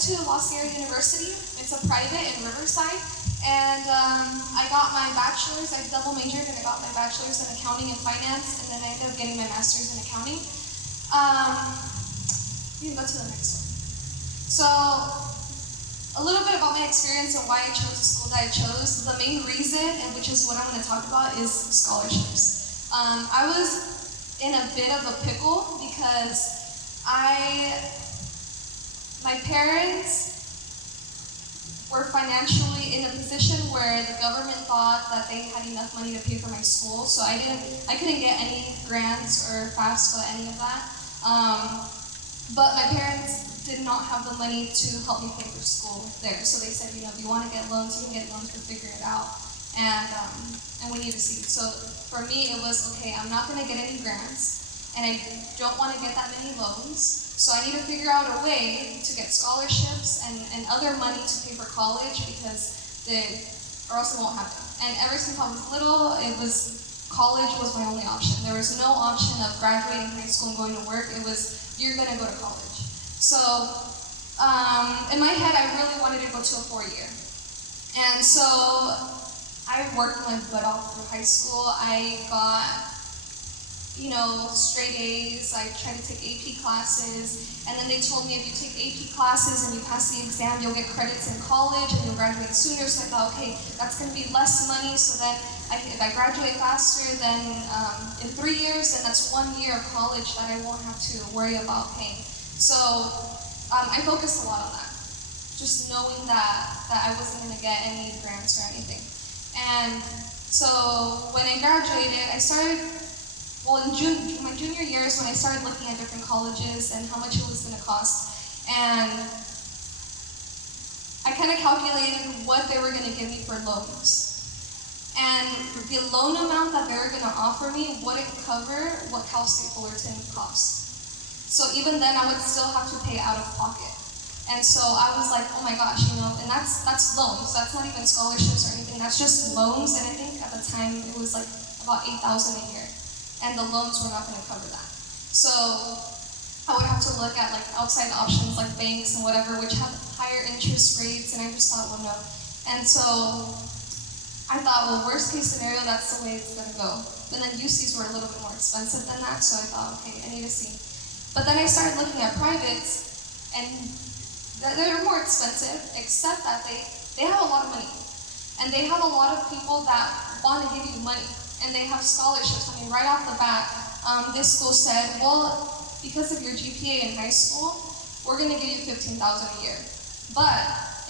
to La Sierra University. It's a private in Riverside. And I got my bachelor's. I double majored and I got my bachelor's in accounting and finance, and then I ended up getting my master's in accounting. You can go to the next one. So, a little bit about my experience and why I chose the school that I chose. The main reason, and which is what I'm going to talk about, is scholarships. I was in a bit of a pickle because my parents were financially in a position where the government thought that they had enough money to pay for my school, so I couldn't get any grants or FAFSA, any of that. But my parents did not have the money to help me pay for school there, so they said, if you want to get loans, you can get loans, we'll figure it out, and we need to see. So for me, it was, okay, I'm not going to get any grants, and I don't want to get that many loans. So I need to figure out a way to get scholarships and other money to pay for college or else it won't happen. And ever since I was little, college was my only option. There was no option of graduating high school and going to work. It was, you're gonna go to college. So in my head, I really wanted to go to a 4-year. And so I worked my butt off through high school. I got straight A's. I tried to take AP classes, and then they told me if you take AP classes and you pass the exam, you'll get credits in college and you'll graduate sooner. So I thought, okay, that's going to be less money. So then if I graduate faster, then in 3 years, then that's 1 year of college that I won't have to worry about paying. So I focused a lot on that, just knowing that I wasn't going to get any grants or anything. And so when I graduated, I started. Well, in my junior years, when I started looking at different colleges and how much it was going to cost, and I kind of calculated what they were going to give me for loans. And the loan amount that they were going to offer me wouldn't cover what Cal State Fullerton cost. So even then, I would still have to pay out of pocket. And so I was like, oh my gosh, and that's loans. That's not even scholarships or anything. That's just loans. And I think at the time, it was like about $8,000 a year. And the loans were not going to cover that. So I would have to look at outside options like banks and whatever, which have higher interest rates, and I just thought, well, no. And so I thought, well, worst case scenario, that's the way it's going to go. And then UCs were a little bit more expensive than that, so I thought, okay, I need to see. But then I started looking at privates, and they're more expensive, except that they have a lot of money. And they have a lot of people that want to give you money. And they have scholarships. I mean, right off the bat, this school said, well, because of your GPA in high school, we're going to give you $15,000 a year. But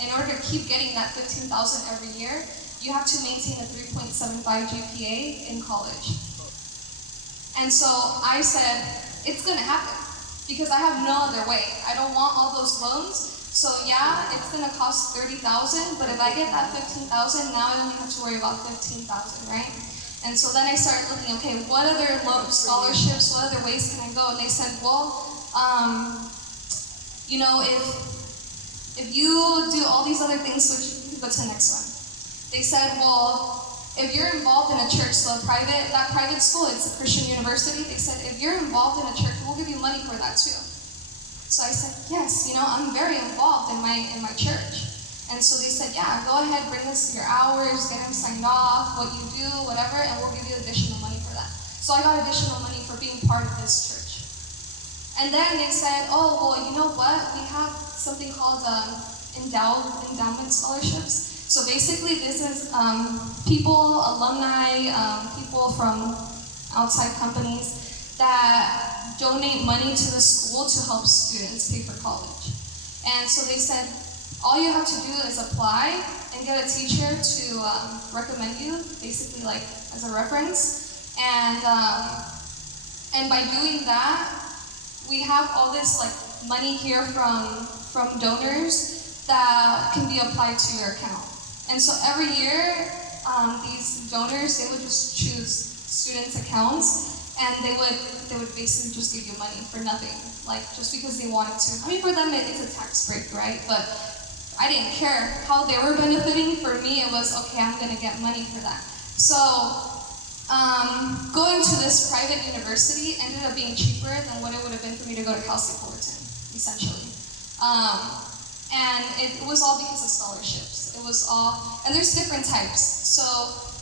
in order to keep getting that $15,000 every year, you have to maintain a 3.75 GPA in college. And so I said, it's going to happen because I have no other way. I don't want all those loans. So yeah, it's going to cost $30,000, but if I get that $15,000, now I only have to worry about $15,000, right? And so then I started looking, okay, what other scholarships, what other ways can I go? And they said, well, if you do all these other things, which go to the next one. They said, well, if you're involved in a church, so that private school, it's a Christian university, they said, if you're involved in a church, we'll give you money for that too. So I said, yes, I'm very involved in my church. And so they said, yeah, go ahead, bring us your hours, get them signed off, what you do, whatever, and we'll give you additional money for that. So I got additional money for being part of this church. And then they said, oh, well, you know what? We have something called endowment scholarships. So basically, this is people, alumni, people from outside companies that donate money to the school to help students pay for college. And so they said, all you have to do is apply and get a teacher to recommend you, basically as a reference. And by doing that, we have all this money here from donors that can be applied to your account. And so every year, these donors, they would just choose students' accounts, and they would basically just give you money for nothing, just because they wanted to. I mean, for them, it's a tax break, right? But I didn't care how they were benefiting. For me, it was, okay, I'm going to get money for that. So going to this private university ended up being cheaper than what it would have been for me to go to Cal State Fullerton, essentially. And it was all because of scholarships. It was all, and there's different types. So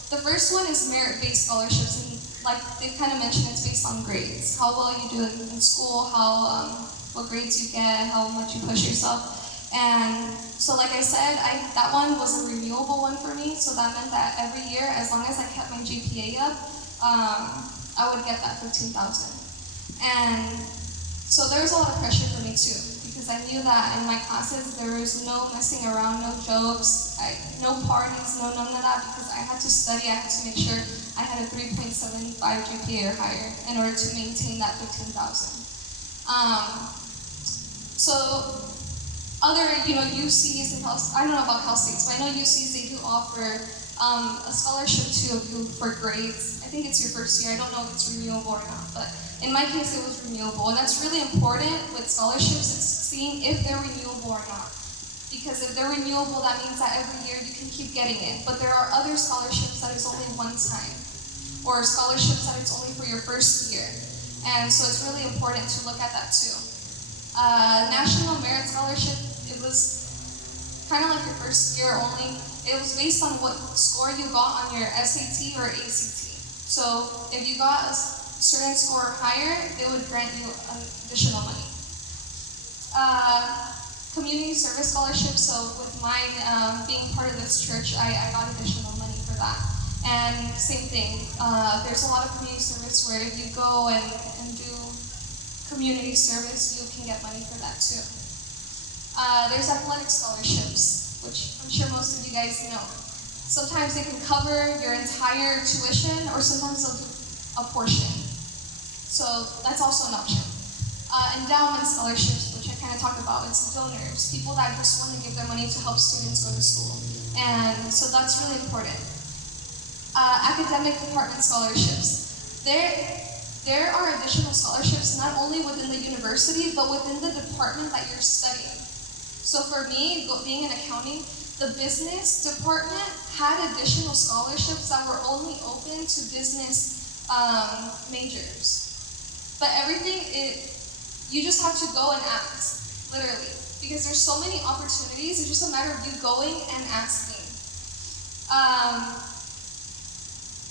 the first one is merit-based scholarships, and like they kind of mentioned, it's based on grades, how well you do in school, how what grades you get, how much you push yourself. And so like I said, that one was a renewable one for me, so that meant that every year, as long as I kept my GPA up, I would get that 15,000. And so there was a lot of pressure for me too, because I knew that in my classes there was no messing around, no jokes, no parties, no none of that, because I had to study, I had to make sure I had a 3.75 GPA or higher in order to maintain that 15,000. So other, UCs and I don't know about Cal States, but I know UCs, they do offer a scholarship to you for grades. I think it's your first year. I don't know if it's renewable or not, but in my case, it was renewable. And that's really important with scholarships, is seeing if they're renewable or not. Because if they're renewable, that means that every year you can keep getting it. But there are other scholarships that is only one time, or scholarships that it's only for your first year. And so it's really important to look at that too. National Merit Scholarship, it was kind of like your first year only. It was based on what score you got on your SAT or ACT. So if you got a certain score higher, they would grant you additional money. Community service scholarship, so with mine being part of this church, I got additional money for that. And same thing, there's a lot of community service where if you go and do community service, you can get money for that too. There's athletic scholarships, which I'm sure most of you guys know. Sometimes they can cover your entire tuition, or sometimes they'll do a portion. So that's also an option. Endowment scholarships, which I kind of talked about, it's donors, people that just want to give their money to help students go to school. And so that's really important. Academic department scholarships. There are additional scholarships not only within the university, but within the department that you're studying. So for me, being in accounting, the business department had additional scholarships that were only open to business majors. But everything, you just have to go and ask, literally. Because there's so many opportunities, it's just a matter of you going and asking.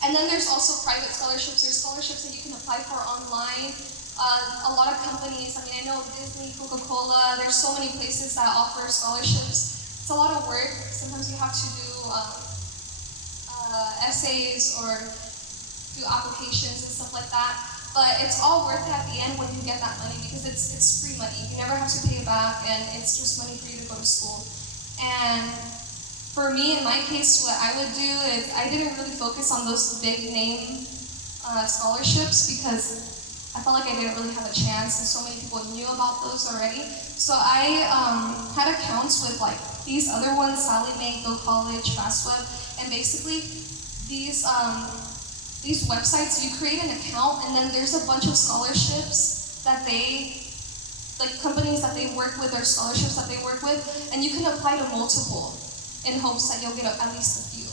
And then there's also private scholarships. There's scholarships that you can apply for online. A lot of companies, I know Disney, Coca-Cola, there's so many places that offer scholarships. It's a lot of work. Sometimes you have to do essays or do applications and stuff like that. But it's all worth it at the end when you get that money, because it's free money. You never have to pay it back, and it's just money for you to go to school. And for me, in my case, what I would do is I didn't really focus on those big name scholarships, because I felt like I didn't really have a chance, and so many people knew about those already. So I had accounts with like these other ones, Sallie Mae, Go College, FastWeb, and basically these websites, you create an account, and then there's a bunch of scholarships that companies that they work with, or scholarships that they work with, and you can apply to multiple in hopes that you'll get at least a few.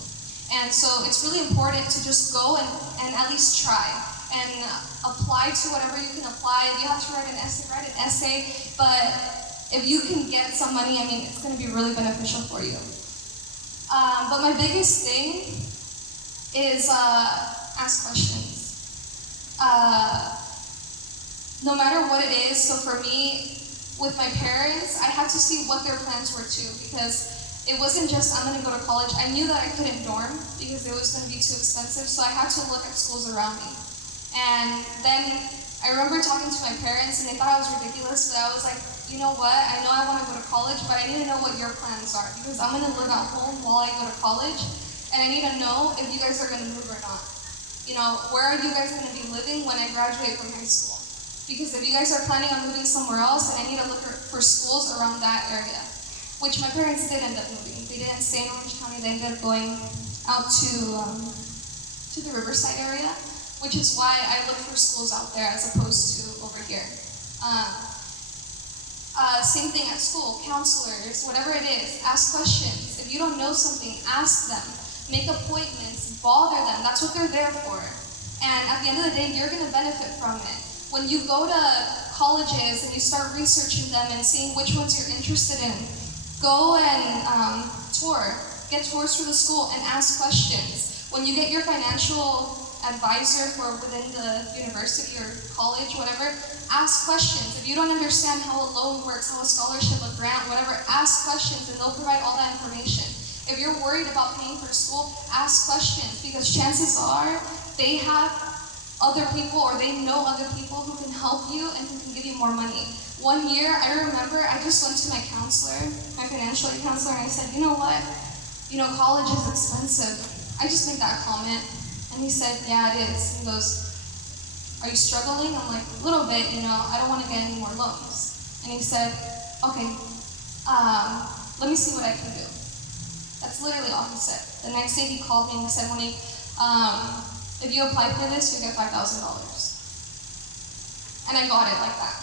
And so it's really important to just go and at least try and apply to whatever you can apply. If you have to write an essay, but if you can get some money, it's going to be really beneficial for you. But my biggest thing is ask questions. No matter what it is, so for me, with my parents, I had to see what their plans were too, because it wasn't just, I'm going to go to college. I knew that I couldn't dorm because it was going to be too expensive, so I had to look at schools around me. And then I remember talking to my parents, and they thought I was ridiculous, but I was like, you know what, I know I want to go to college, but I need to know what your plans are, because I'm going to live at home while I go to college, and I need to know if you guys are going to move or not. Where are you guys going to be living when I graduate from high school? Because if you guys are planning on moving somewhere else, then I need to look for schools around that area, which my parents did end up moving. They didn't stay in Orange County, they ended up going out to the Riverside area, which is why I look for schools out there as opposed to over here. Same thing at school, counselors, whatever it is, ask questions. If you don't know something, ask them. Make appointments, bother them. That's what they're there for. And at the end of the day, you're going to benefit from it. When you go to colleges and you start researching them and seeing which ones you're interested in, Go and tour, get tours for the school and ask questions. When you get your financial advisor for within the university or college, whatever, ask questions. If you don't understand how a loan works, how a scholarship, a grant, whatever, ask questions and they'll provide all that information. If you're worried about paying for school, ask questions because chances are they have other people or they know other people who can help you and who can give you more money. One year, I remember I just went to my counselor, my financial aid counselor, and I said, you know what? College is expensive. I just made that comment. And he said, yeah, it is. He goes, are you struggling? I'm like, a little bit, I don't want to get any more loans. And he said, okay, let me see what I can do. That's literally all he said. The next day he called me and he said, Monique, if you apply for this, you'll get $5,000. And I got it like that.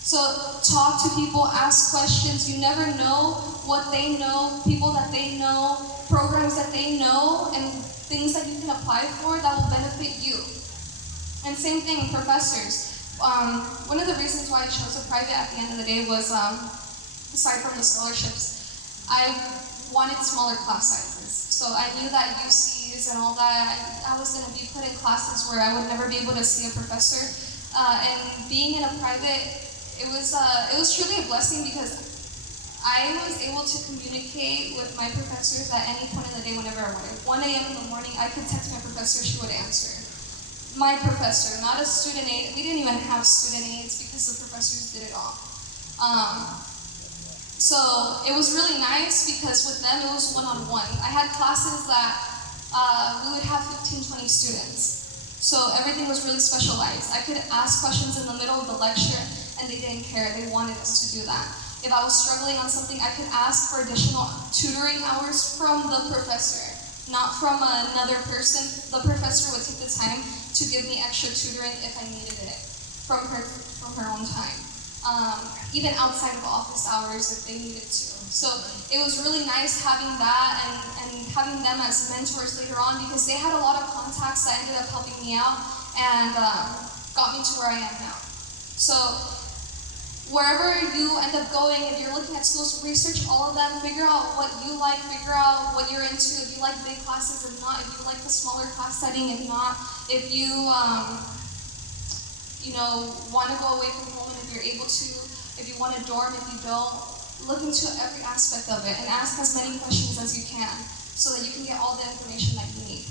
So talk to people, ask questions. You never know what they know, people that they know, programs that they know, and things that you can apply for that will benefit you. And same thing, professors. One of the reasons why I chose a private at the end of the day was, aside from the scholarships, I wanted smaller class sizes. So I knew that UCs and all that, I was going to be put in classes where I would never be able to see a professor. And being in a private, it was truly a blessing because I was able to communicate with my professors at any point in the day whenever I wanted. 1 a.m. in the morning, I could text my professor, she would answer. My professor, not a student aide. We didn't even have student aides because the professors did it all. So it was really nice because with them it was one-on-one. I had classes that we would have 15, 20 students. So everything was really specialized. I could ask questions in the middle of the lecture and they didn't care. They wanted us to do that. If I was struggling on something, I could ask for additional tutoring hours from the professor, not from another person. The professor would take the time to give me extra tutoring if I needed it from her own time. Even outside of office hours if they needed to. So it was really nice having that and having them as mentors later on because they had a lot of contacts that ended up helping me out and got me to where I am now. So wherever you end up going, if you're looking at schools, research all of them, figure out what you like, figure out what you're into, if you like big classes, if not, if you like the smaller class setting, if not, if you want to go away from home and if you're able to, if you want a dorm, if you don't, look into every aspect of it and ask as many questions as you can so that you can get all the information that you need.